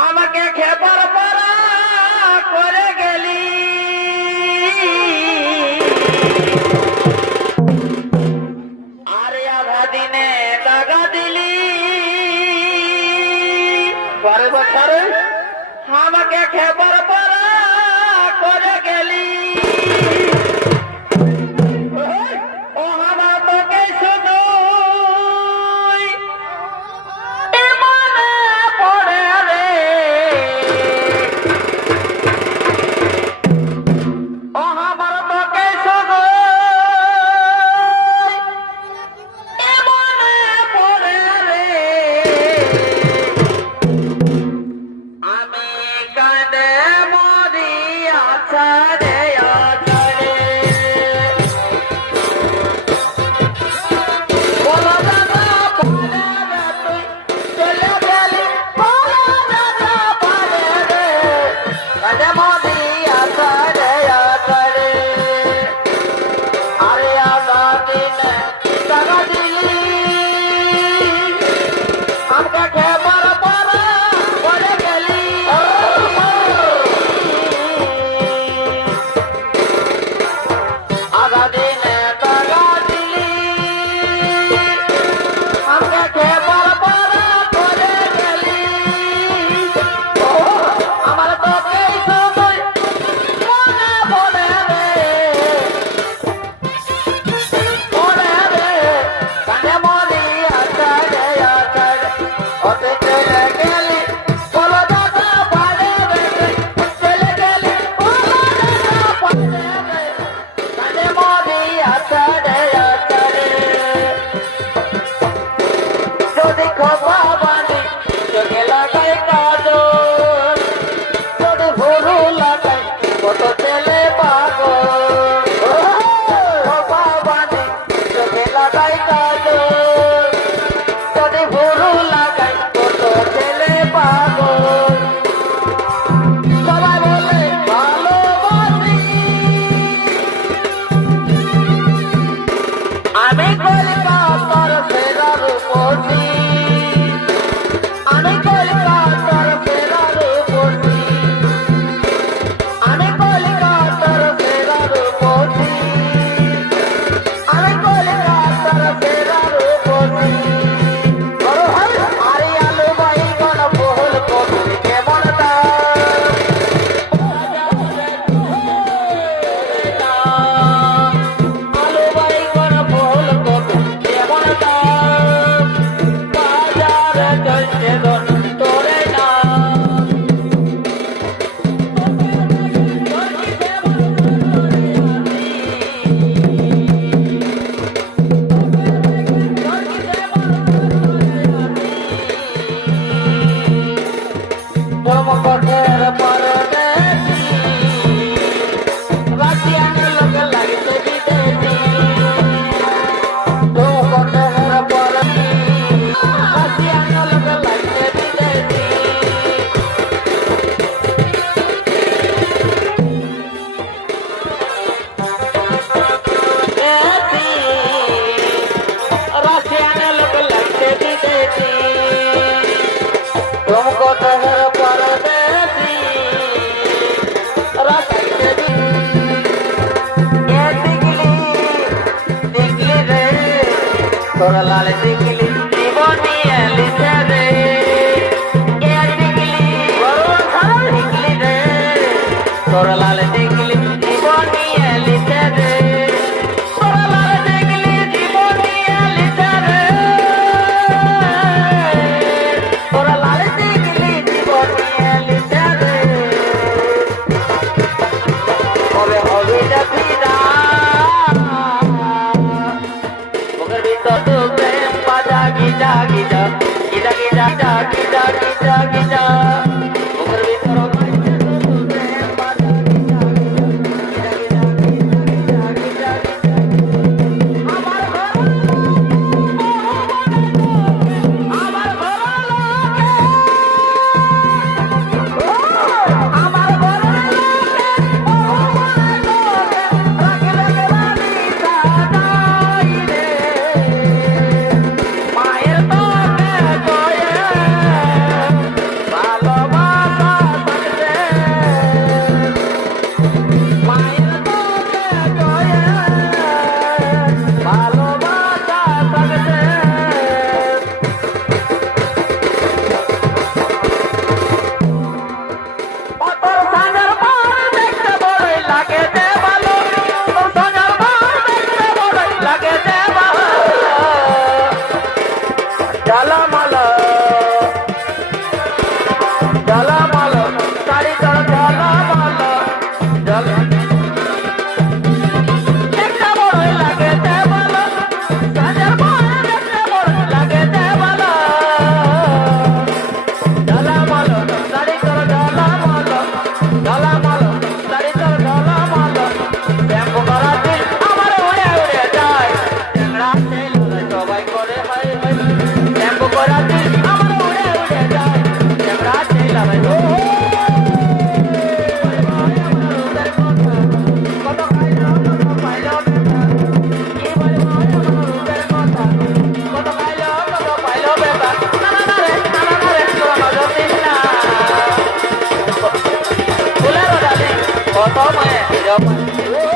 আমাকে খেপার পারা করে গেলি আরে আধা দিনে টাকা দিলি পরে বছরে আমাকে খেপার পারা করে গেলি ও আমার তোকে শুধু মনে পড়ে রে ও আমার তোকে শুধু মনে পড়ে রে আমি কাঁদে মরি আছাড়ে আছাড়ে বলো দাদা পড়ে রে তুই চলে গেলি বলো দাদা পড়ে রে কাঁদে মরি আছাড়ে আছাড়ে আরে আধা দিনে টাকা দিলি আমাকে খেবার পারা করে গেলি আধা দিনে টাকা দিলি আমাকে খেবার পারা করে গেলি আমার তোকে সময় মনে পড়ে রে পড়ে রে কানে মরি আছাড়ে আছাড়ে ওতে চলে গেলি বলো দাদা পারে রে চলে গেলি বলো দাদা পারে রে কানে মরি আছাড়ে আছাড়ে যদি খোপা বাঁধি চোখে লাগাই কাজল যদি ভুরু লাগাই কত ছেলে পাগল খোপা বাঁধি চোখে লাগাই কাজল যদি ভুরু লাগাই কত ছেলে পাগল সবাই বলে ভালোবাসি আমি কলকাতার ফেরার পথি আমি কলকাতার ফেরার পথি আমি কলকাতার ফেরার পথি আমি কলকাতার ফেরার পথি আরে আলু বাইগণ ফুল কপি কেমন দাম আলু বাইগণ ফুল কপি কেমন দাম বাজারে চলছে দন তোরে না ব্রহ্মকটের পরদেশি রাশিয়ান লোক লাগতে বিদেশি ব্রহ্মকটের পরদেশি রাশিয়ান লোক লাগতে বিদেশি রাশিয়ান লোক লাগতে বিদেশি ব্রহ্মকটের পরদেশি রাশিয়ান দিগলি রে তোর লাল দিগলি জীবনী লিখে রে দিগলি রে তোর লাল দিগলি জীবনী লিখে রে তোর লাল দিগলি জীবনী লিখে রে তোর লাল দিগলি জীবনী লিখে রে কবে হবে দেখি বুকের ভিতর তো প্রেম বাজা Giza Giza Giza Giza Giza Giza Giza বুকের ভিতর প্রেম বাজা গিজা জবান